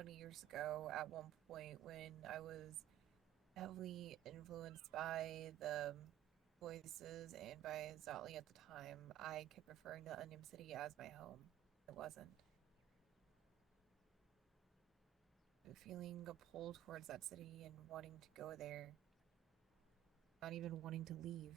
20 years ago at one point when I was heavily influenced by the voices and by Zotli at the time. I kept referring to Onion City as my home. It wasn't. Feeling a pull towards that city and wanting to go there, not even wanting to leave.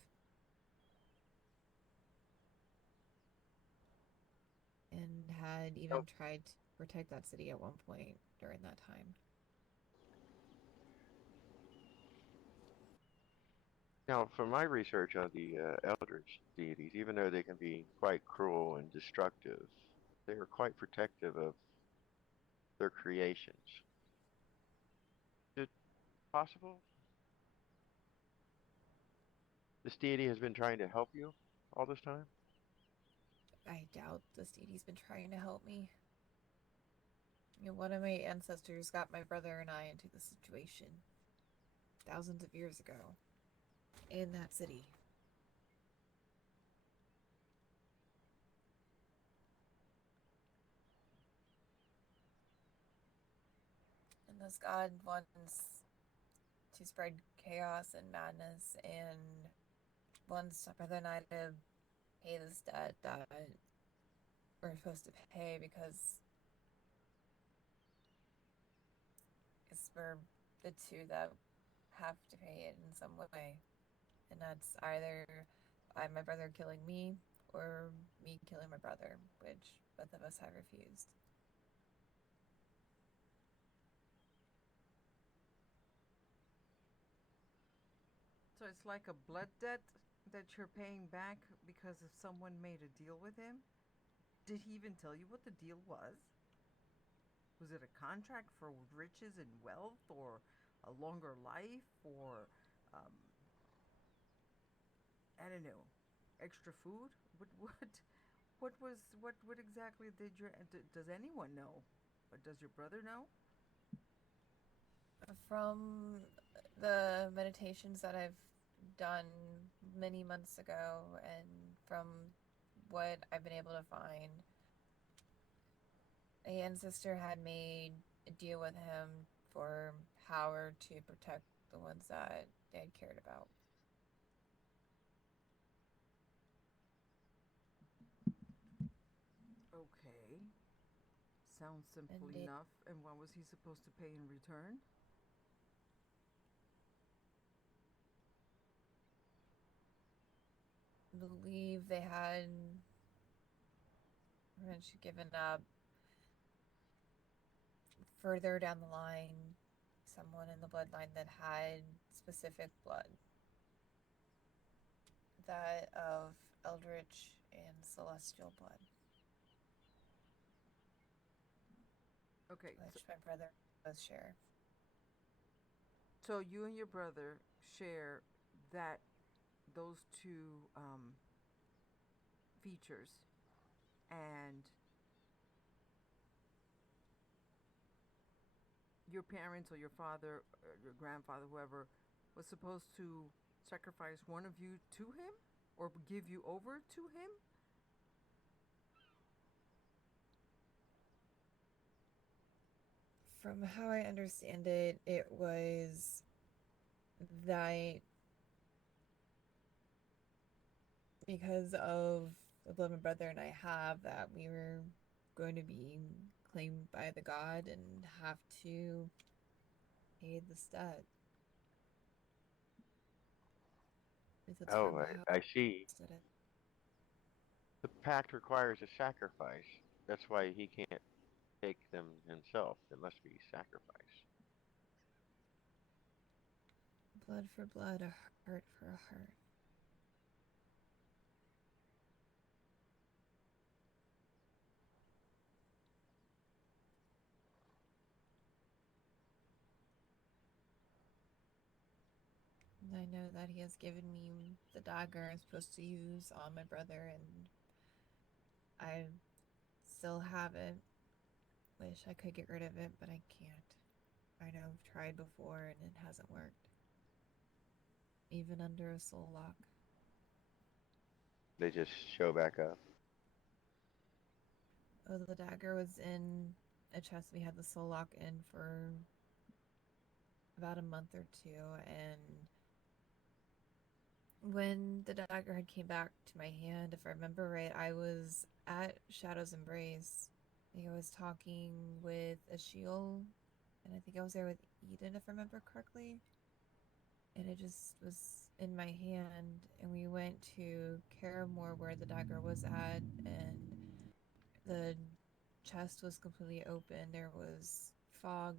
And had Oh, even tried to protect that city at one point during that time. now, from my research on the eldritch deities, even though they can be quite cruel and destructive, they are quite protective of their creations. Is it possible this deity has been trying to help you all this time? I doubt this deity's been trying to help me. One of my ancestors got my brother and I into this situation thousands of years ago in that city. And this god wants to spread chaos and madness and wants my brother and I to pay this debt that we're supposed to pay because we're the two that have to pay it in some way. And that's either my brother killing me or me killing my brother, which both of us have refused. So it's like a blood debt that you're paying back because if someone made a deal with him? Did he even tell you what the deal was? Was it a contract for riches and wealth or a longer life or um, I don't know, extra food? What exactly did your does anyone know? Or does your brother know? From the meditations that I've done many months ago, and from what I've been able to find, a ancestor had made a deal with him for power to protect the ones that they had cared about. Okay. Sounds simple And it enough. And what was he supposed to pay in return? believe they had pretty much given up further down the line someone in the bloodline that had specific blood, that of eldritch and celestial blood, Okay, so, which my brother does share. so you and your brother share that those two features, and your parents or your father or your grandfather, whoever, was supposed to sacrifice one of you to him or give you over to him? From how I understand it, it was that because of the blood my brother and I have, that we were going to be claimed by the god and have to pay this debt. That's Oh, from how I see. I understood it. The pact requires a sacrifice. That's why he can't take them himself. It must be sacrifice. Blood for blood, a heart for a heart. And I know that he has given me the dagger I'm supposed to use on my brother, and I still have it. Wish I could get rid of it, but I can't. I know I've tried before and it hasn't worked, even under a soul lock. They just show back up. Oh, the dagger was in a chest we had the soul lock in for about a month or two, and when the dagger had came back to my hand, if I remember right, I was at Shadow's Embrace. I think I was talking with Ashiel, and I think I was there with Eden, if I remember correctly. And it just was in my hand, and we went to Caramore where the dagger was at, and the chest was completely open. There was fog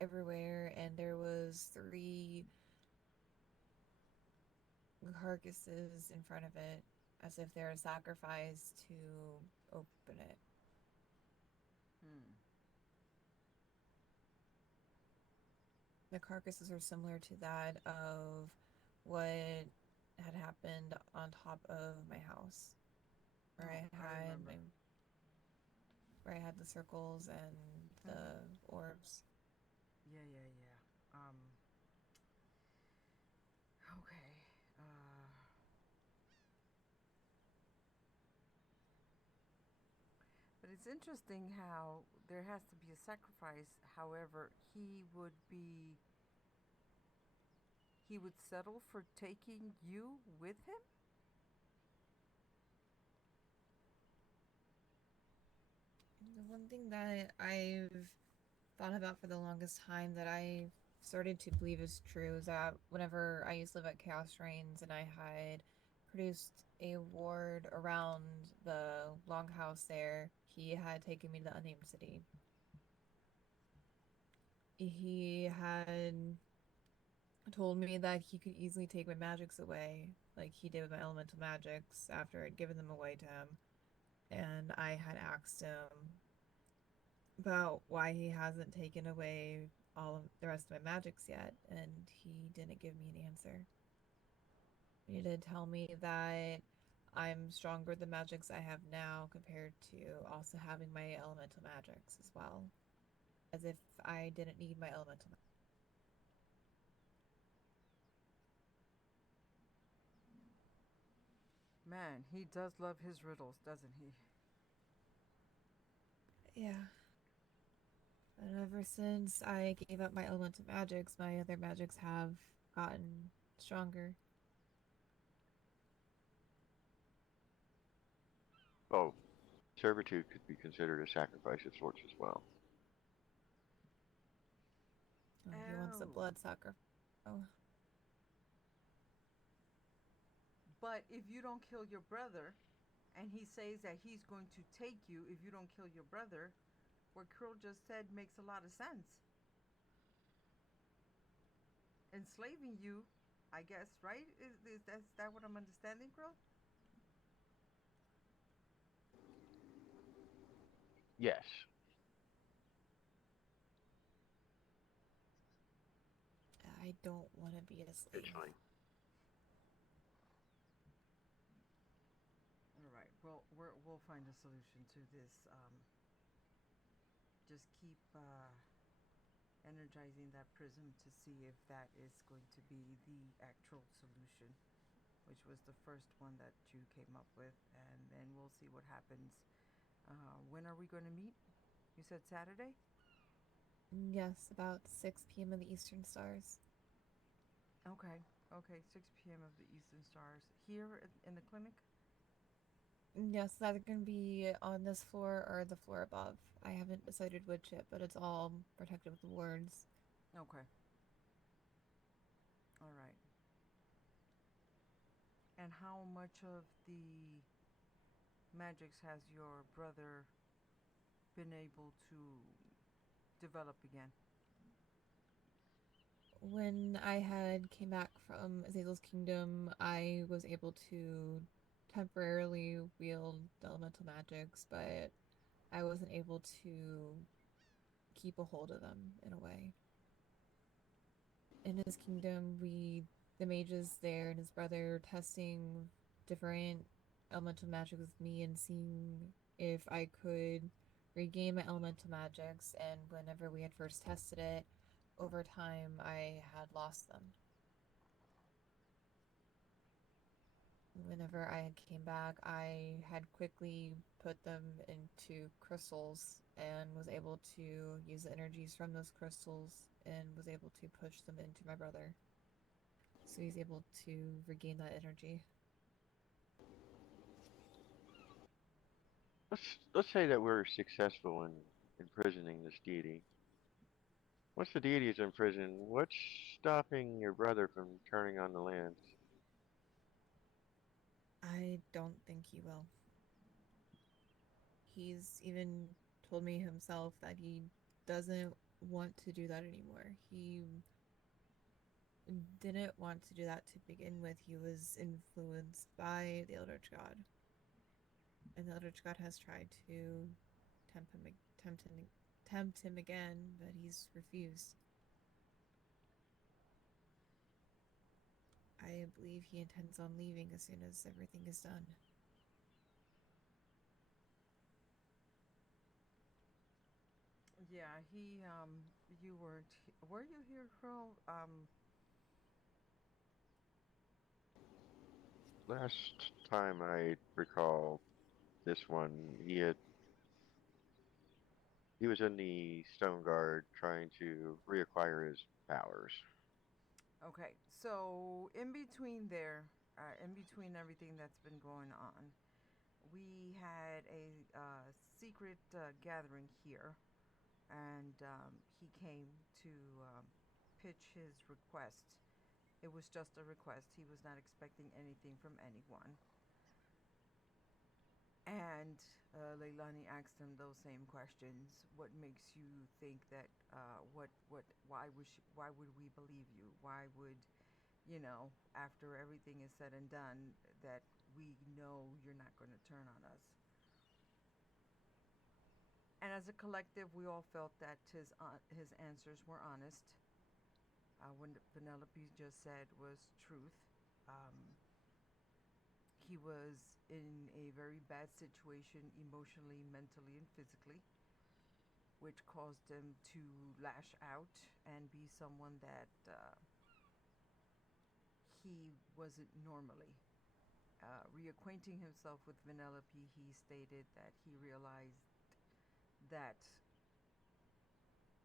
everywhere, and there was three carcasses in front of it, as if they were sacrificed to open it. Hmm. The carcasses are similar to that of what had happened on top of my house, where Oh, I remember. where I had the circles and Mm-hmm. the orbs. Yeah, yeah, yeah. Okay. But it's interesting how there has to be a sacrifice. However, he would settle for taking you with him. The one thing that I've thought about for the longest time that I started to believe is true is that whenever I used to live at Chaos Reigns and I had produced a ward around the longhouse there, he had taken me to the unnamed city. He had told me that he could easily take my magics away, like he did with my elemental magics after I'd given them away to him. And I had asked him about why he hasn't taken away all of the rest of my magics yet, and he didn't give me an answer. He did tell me that I'm stronger with the magics I have now compared to also having my elemental magics as well, as if I didn't need my elemental magic. Man, he does love his riddles, doesn't he? Yeah. And ever since I gave up my elemental magics, my other magics have gotten stronger. Oh, servitude could be considered a sacrifice of sorts as well. Oh, he wants a Oh. blood sucker. Oh, But if you don't kill your brother, and he says that he's going to take you if you don't kill your brother, what Krill just said makes a lot of sense. Enslaving you, I guess, right? Is that what I'm understanding, Krill? Yes, I don't want to be a slave. essentially. All right. Well, we'll find a solution to this. Just keep energizing that prism to see if that is going to be the actual solution, which was the first one that you came up with, and then we'll see what happens. When are we going to meet? You said Saturday? Yes, about 6 p.m. in the Eastern Stars. Okay. Okay, 6 p.m. of the Eastern Stars. Here in the clinic? Yes, that's going to be on this floor or the floor above. I haven't decided which yet, but it's all protected with wards. Okay. All right. And how much of the magics has your brother been able to develop again? When I had came back from Azazel's kingdom, I was able to temporarily wield the elemental magics, but I wasn't able to keep a hold of them in a way. In his kingdom, the mages there and his brother testing different elemental magic with me and seeing if I could regain my elemental magics. And whenever we had first tested it, over time I had lost them. Whenever I came back, I had quickly put them into crystals and was able to use the energies from those crystals and was able to push them into my brother. So he's able to regain that energy. Let's say that we're successful in imprisoning this deity. Once the deity is in prison, what's stopping your brother from turning on the lands? I don't think he will. He's even told me himself that he doesn't want to do that anymore. He didn't want to do that to begin with. He was influenced by the Eldritch God. And the Eldritch God has tried to tempt him, tempt him, tempt him again, but he's refused. I believe he intends on leaving as soon as everything is done. Yeah, you weren't. Were you here, Crow? Last time I recall this one, he was in the Stone Guard trying to reacquire his powers. Okay, so in between there, in between everything that's been going on, we had a secret gathering here, and he came to pitch his request. It was just a request. He was not expecting anything from anyone. And Leilani asked him those same questions. What makes you think that? Why would we believe you? Why would, after everything is said and done, that we know you're not going to turn on us? And as a collective, we all felt that his answers were honest. What Penelope just said was truth. Um, he was in a very bad situation emotionally, mentally, and physically, which caused him to lash out and be someone that he wasn't normally. Reacquainting himself with Venelope, he stated that he realized that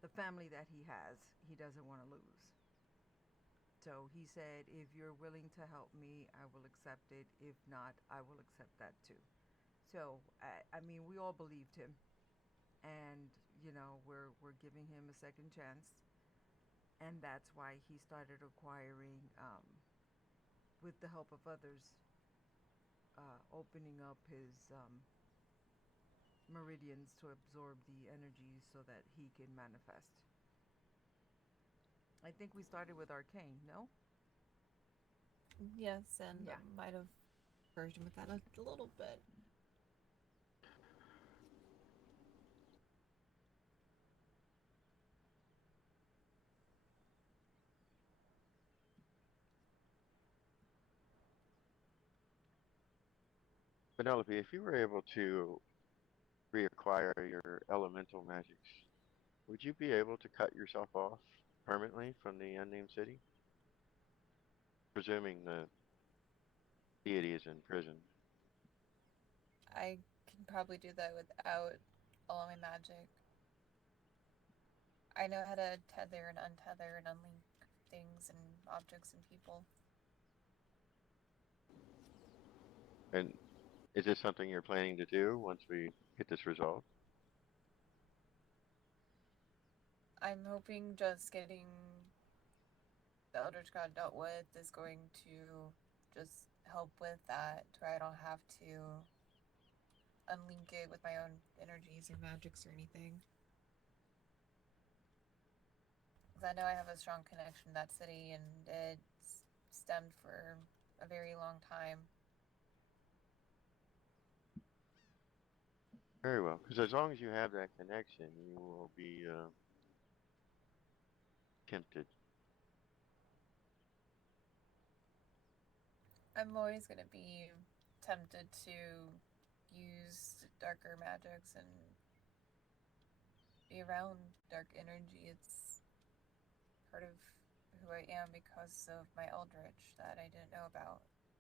the family that he has, he doesn't want to lose. So he said, if you're willing to help me, I will accept it. If not, I will accept that too. So, I mean, we all believed him. And, we're giving him a second chance. And that's why he started acquiring, with the help of others, opening up his meridians to absorb the energy so that he can manifest. I think we started with arcane, no? Yes, and Yeah. might have version with that a little bit. Penelope, if you were able to reacquire your elemental magics, would you be able to cut yourself off permanently from the unnamed city? Presuming the deity is in prison. I can probably do that without all my magic. I know how to tether and untether and unlink things and objects and people. And is this something you're planning to do once we get this resolved? I'm hoping just getting the Eldritch God dealt with is going to just help with that, to where I don't have to unlink it with my own energies or magics or anything. Because I know I have a strong connection to that city, and it's stemmed for a very long time. Very well, because as long as you have that connection, you will be tempted. I'm always going to be tempted to use darker magics and be around dark energy. It's part of who I am because of my eldritch that I didn't know about.